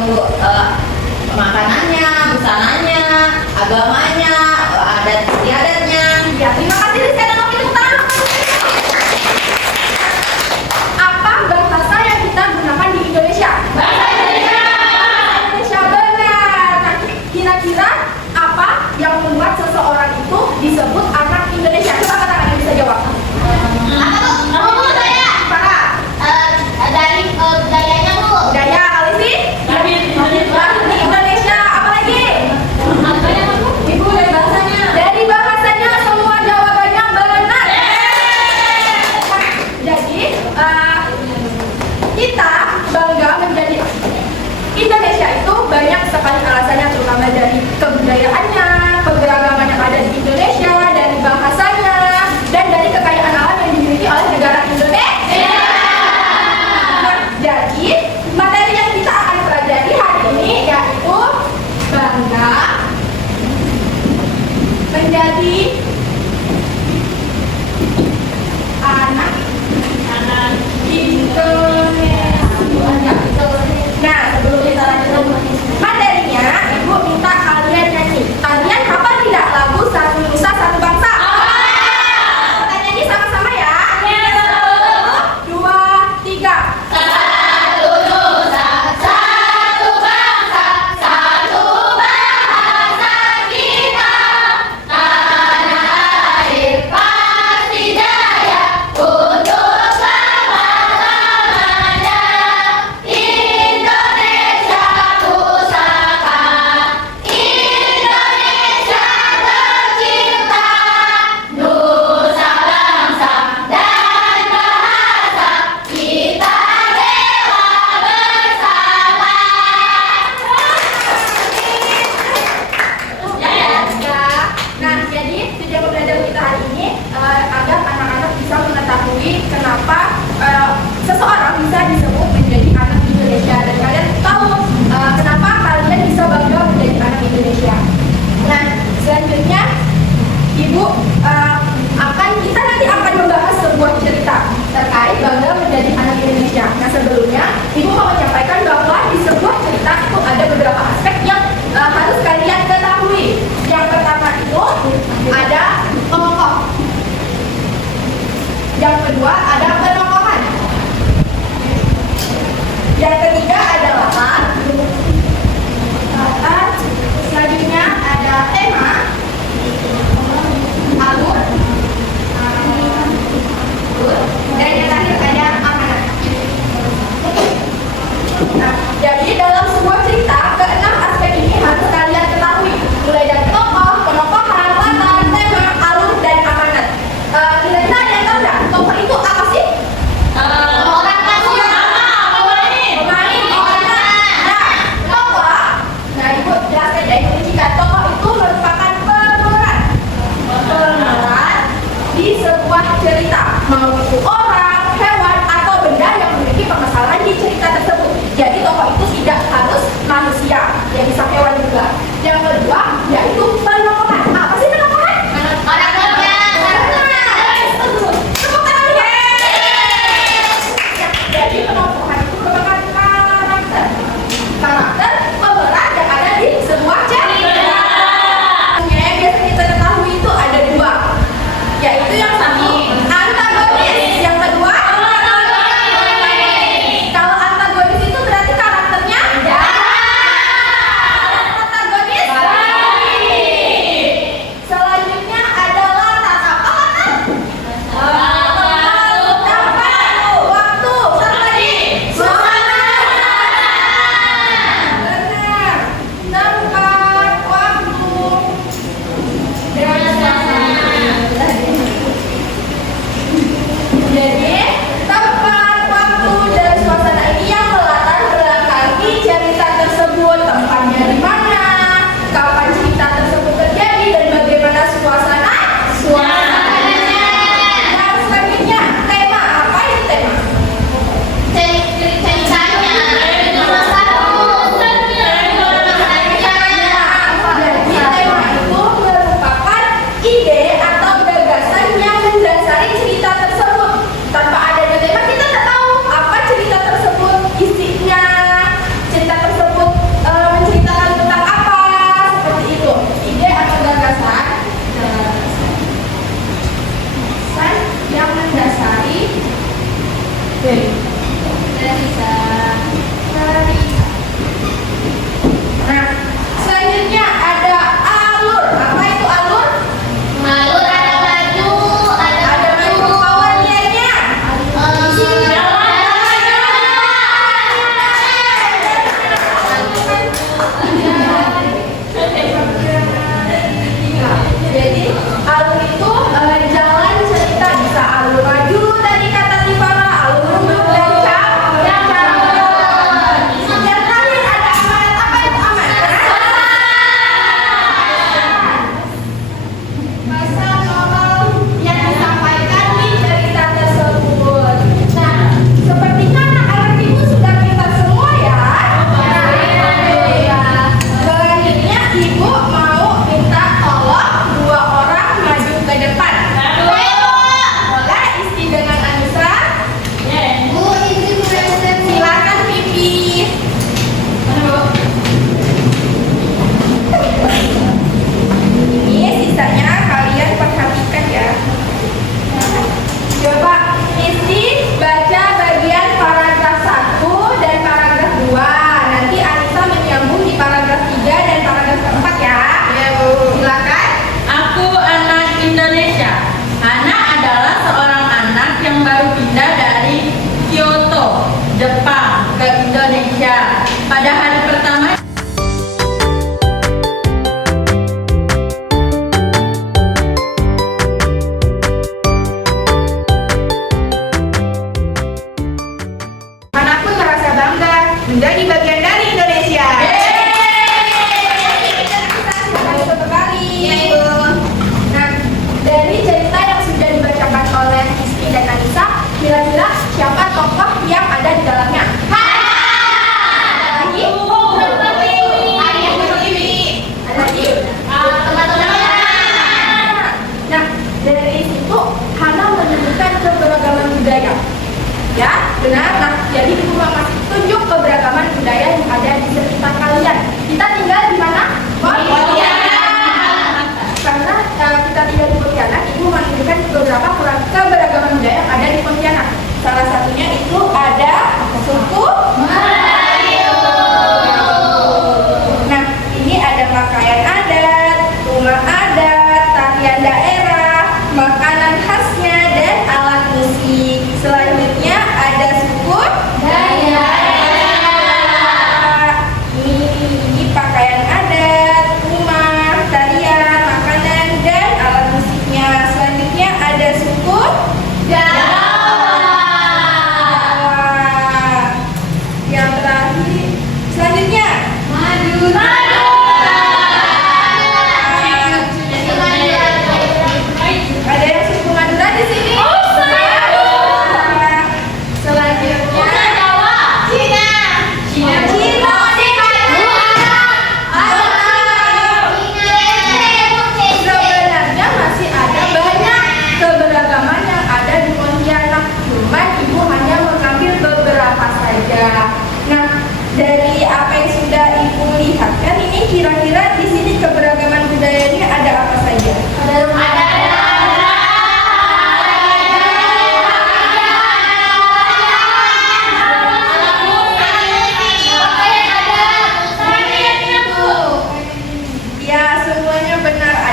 Bu, makanannya, busananya, agamanya, adat istiadatnya. Ya, terima kasih Rizka dan Novi Utara. Apa bahasa yang kita gunakan di Indonesia? Bahasa Indonesia. Indonesia benar. Nah, kira-kira apa yang membuat seseorang itu disebut anak Indonesia? Coba katakan yang bisa jawab. Apa Bu? Saya. Farah. Dari budayanya Bu. Budaya, Alisi? Lahir di Indonesia. Apa lagi? Ibu, dari bahasanya. Dari bahasanya semua jawabannya benar. Jadi kita bangga menjadi Indonesia itu banyak sekali alasannya, terutama dari kebudayaannya, keberagaman yang ada di Indonesia, dari bahasanya, dan dari kekayaan alam yang dimiliki oleh negara Indonesia. Nah, jadi materi yang kita akan pelajari hari ini yaitu bangga menjadi anak Indonesia. Nah, sebelum kita lanjut materinya, Ibu minta kalian nyanyi. Kalian hafal tidak lagu Satu Nusa Satu Bangsa? Kita nyanyi sama-sama ya. 1, 2, 3. Satu nusa, satu bangsa, satu bahasa kita. Tanah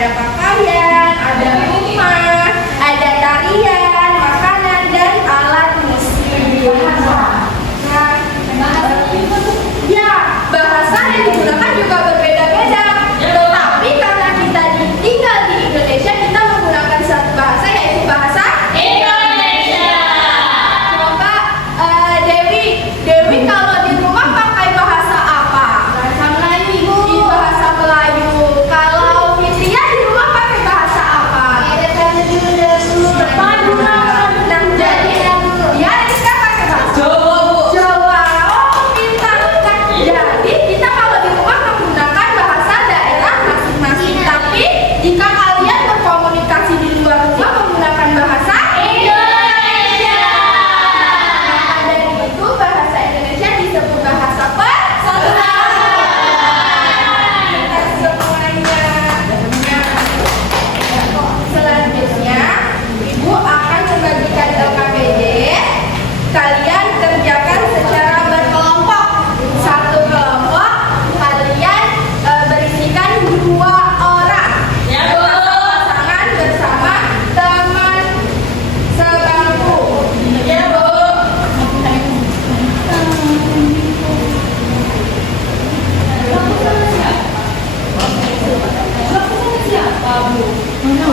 ada pakaian, ada rumah, ada tarian, makanan, dan alat musik. Nah, ya, bahasa yang digunakan juga berbeda-beda. Tetapi karena kita tinggal di Indonesia, kita menggunakan satu bahasa, yaitu bahasa Indonesia. Coba Dewi kalau di rumah pakai bahasa apa? Bahasa Melayu, Ibu. Di bahasa Melayu. Kalau Fitria di rumah pakai bahasa apa? Nah, jadi ya Rizka pakai bahasa Jawa, Bu. Jawa. Oh, pintar. Nah, jadi kita kalau di rumah menggunakan bahasa daerah masing-masing. Tapi jika kalian berkomunikasi di luar rumah menggunakan bahasa Indonesia. Maka dari itu bahasa Indonesia disebut bahasa persatuan. Kita semuanya. Selanjutnya, Ibu akan membagikan LKPD. Kalian kerjakan secara berkelompok. Satu kelompok kalian berisikan 2 orang. Ya, Bu. Pasangan bersama teman sebangku. Ya, Bu.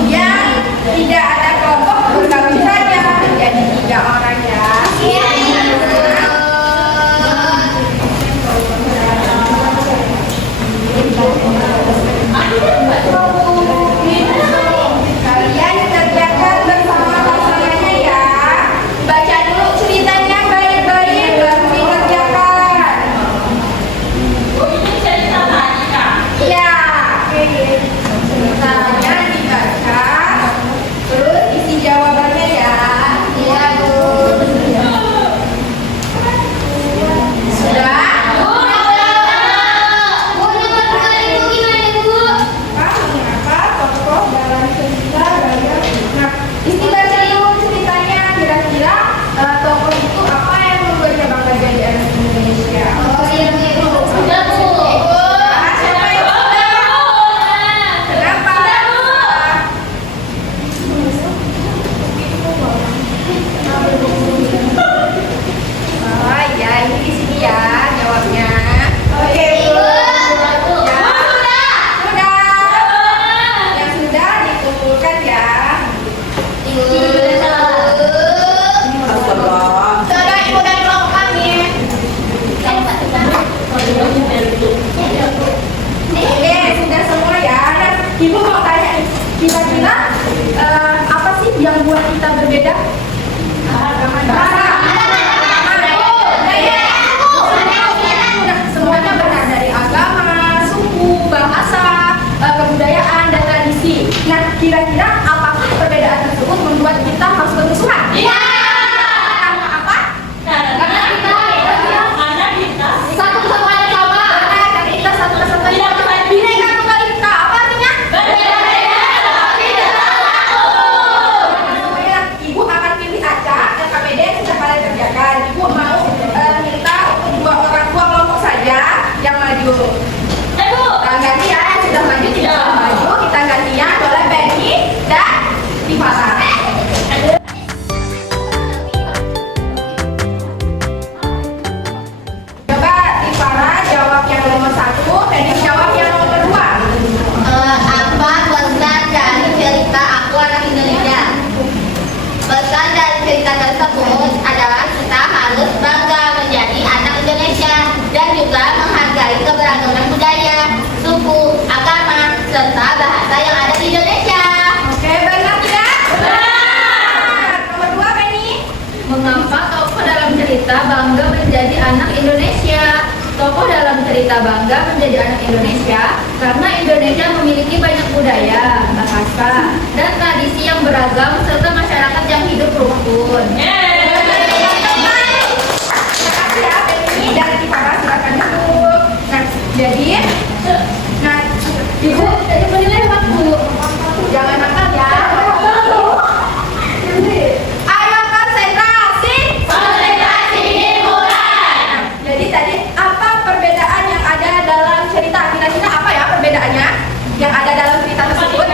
Yang tidak ada kelompok bergabung saja menjadi 3 orang ya. Iya, Kalian kerjakan bersama pasangannya ya. Baca dulu ceritanya baik-baik baru dikerjakan. Iya. Ceritanya dibaca, terus isi jawabannya ya. Iya, Bu. Sudah? Bu, dengar Ibu gimana, Bu? Mengapa tokoh dalam cerita banyak? Nah, isi baca dulu ceritanya. Kira-kira tokoh itu apa yang membuatnya bangga jadi anak Indonesia? Oh, iya, Bu. Sudah, Bu. Siapa yang sudah? Kenapa? Oh iya, ini di sini ya jawabnya. Oke, Bu. Ya. Sudah. Yang sudah dikumpulkan ya. Astaga. Coba Ibu dan kelompok kami. Oke, sudah semua ya. Nah, Ibu mau tanya nih, kira-kira apa sih yang buat kita berbeda? Bahasa. Semuanya benar dari agama, suku, bahasa, kebudayaan, dan tradisi. Nah, kira-kira apakah perbedaan tersebut membuat kita harus bermusuhan? Iya. Karena apa? Karena kita satu kesatuan sama. Karena kita satu kesatuan. Bineka Tunggal Ika. Apa artinya? Berbeda-beda tapi tetap satu. Semuanya, Ibu akan pilih acak LKPD yang sudah kalian kerjakan. Ibu mau minta untuk 2 orang 2 kelompok saja yang maju. Bu. Kita ganti ya, yang sudah maju tidak boleh maju. Kita gantian oleh Penny dan Tifara. Coba Tifara jawab yang nomor 1, Penny jawab yang nomor 2. Apa pesan dari cerita Aku Anak Indonesia? Pesan dari cerita tersebut adalah kita harus bangga menjadi anak Indonesia dan juga menghargai keberagaman budaya, suku, agama, serta bahasa yang ada di Indonesia. Oke, benar tidak? Benar. Nomor 2, Penny. Mengapa tokoh dalam cerita bangga menjadi anak Indonesia? Tokoh dalam cerita bangga menjadi anak Indonesia karena Indonesia memiliki banyak budaya, bahasa, dan tradisi yang beragam serta masyarakat yang hidup rukun. Terima kasih ya, Penny dan Tifara, silakan duduk. Nah, jadi, Ibu, Jadi penilai waktu. jangan nakal ya. Ayo konsentrasi. Konsentrasi dimulai. Jadi tadi apa perbedaan yang ada dalam cerita? Kira-kira apa ya perbedaannya yang ada dalam cerita tersebut?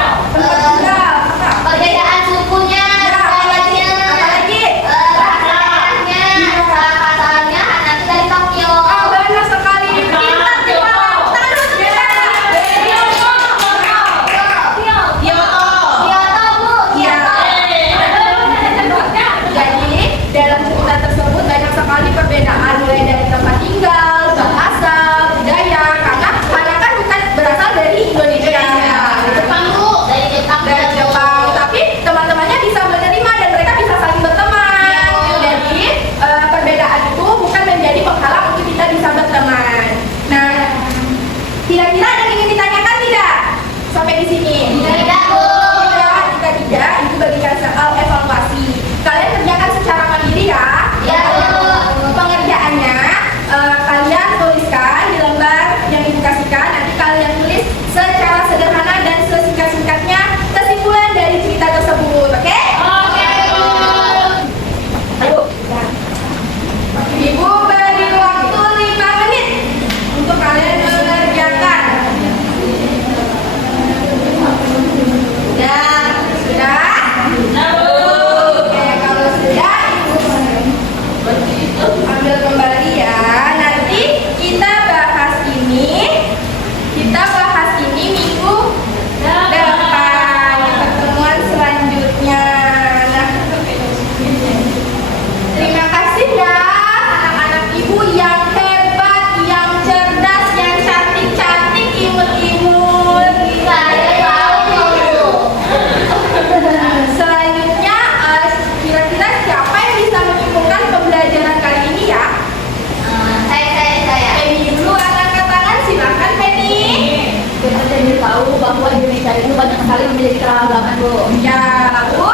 saling menjadi keragaman, Bu. Ya, lalu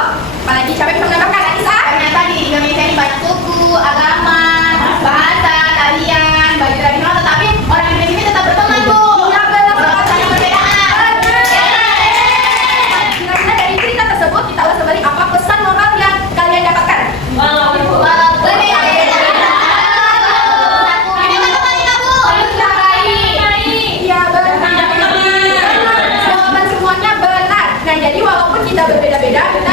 apalagi siapa yang bisa menambahkan Anissa? Ternyata di Indonesia ini banyak suku, agama, bahasa, tarian, baju tradisional, tetapi orang Indonesia ini tetap berteman, Bu. Iya, benar Walaupun sekali. banyak perbedaan. Kira-kira dari cerita tersebut kita ulas kembali apa pesan moral yang kalian dapatkan? Walaupun berbeda. Ini teman-teman kita, Bu. Iya, benar. Jawaban semuanya benar. Nah, jadi walaupun kita berbeda-beda, kita